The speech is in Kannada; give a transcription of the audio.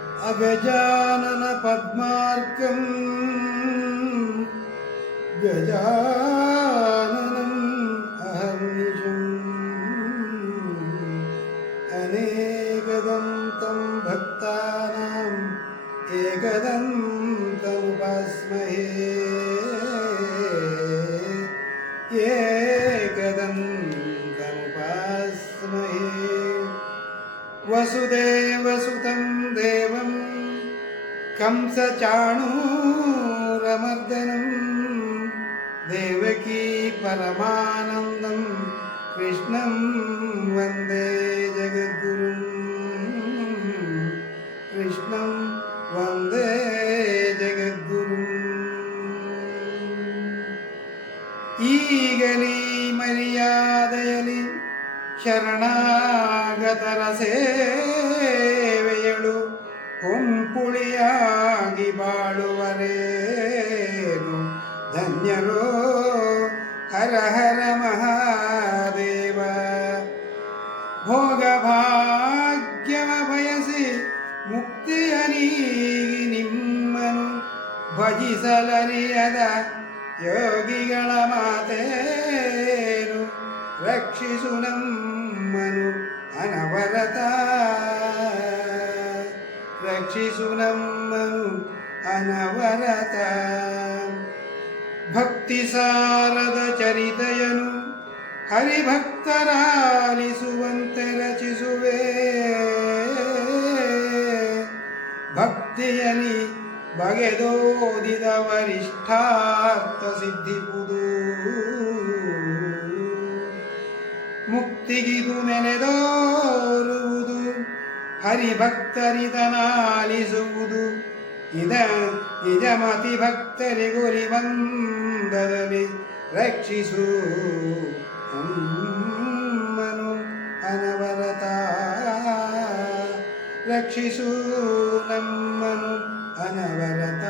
അഗജാനന പത്മാർക്കം ഗജാനനം അഹർനിശം. അനേകദം തം ഭക്താനാം ഏകദം തമുപാസ്മഹേ. ഏകദം തമുപാസ്മഹേ. വസുദേവസുതം ദേ കംസചാണൂരമർദ്ദനം ദേവകീ പരമാനന്ദം കൃഷ്ണം വന്ദേ ജഗദ്ഗുരും. കൃഷ്ണം വന്ദേ ജഗദ്ഗുരും. ಈಗಲಿ ಮರ್ಯಾದೆಯಲಿ ಶರಣಾಗತರ ಸೇ ಹೊಂಪುಳಿಯಾಗಿ ಬಾಳುವರೇನು? ಧನ್ಯರೋ, ಹರ ಹರ ಮಹಾದೇವ. ಭೋಗ ಭಾಗ್ಯವ ಬಯಸಿ ಮುಕ್ತಿಯ ನಿಮ್ಮನು ಭಜಿಸಲರಿಯದ ಯೋಗಿಗಳ ಮಾತೇನು? ರಕ್ಷಿಸು ನಮ್ಮನು ಅನವರತ ರಕ್ಷಿಸು ನಮ್ಮನು ಅನವರತ ಭಕ್ತಿ ಸಾರದ ಚರಿತೆಯನು ಹರಿಭಕ್ತರಾಲಿಸುವಂತೆ ರಚಿಸುವೆ ಭಕ್ತಿಯಲ್ಲಿ ಬಗೆದೋದಿದ ವರಿಷ್ಠಾರ್ಥ ಸಿದ್ಧಿಪುದು ಮುಕ್ತಿಗಿದು ನೆನೆದೋರುವುದು ಹರಿಭಕ್ತರಿದನಾಲಿಸುವುದು ಇದ ನಿಜಮತಿ ಭಕ್ತರಿಗುರಿ ಬಂದದಲ್ಲಿ ರಕ್ಷಿಸು ಅಮ್ಮನು ಅನವರತ. ರಕ್ಷಿಸು ನಮ್ಮನು ಅನವರತ.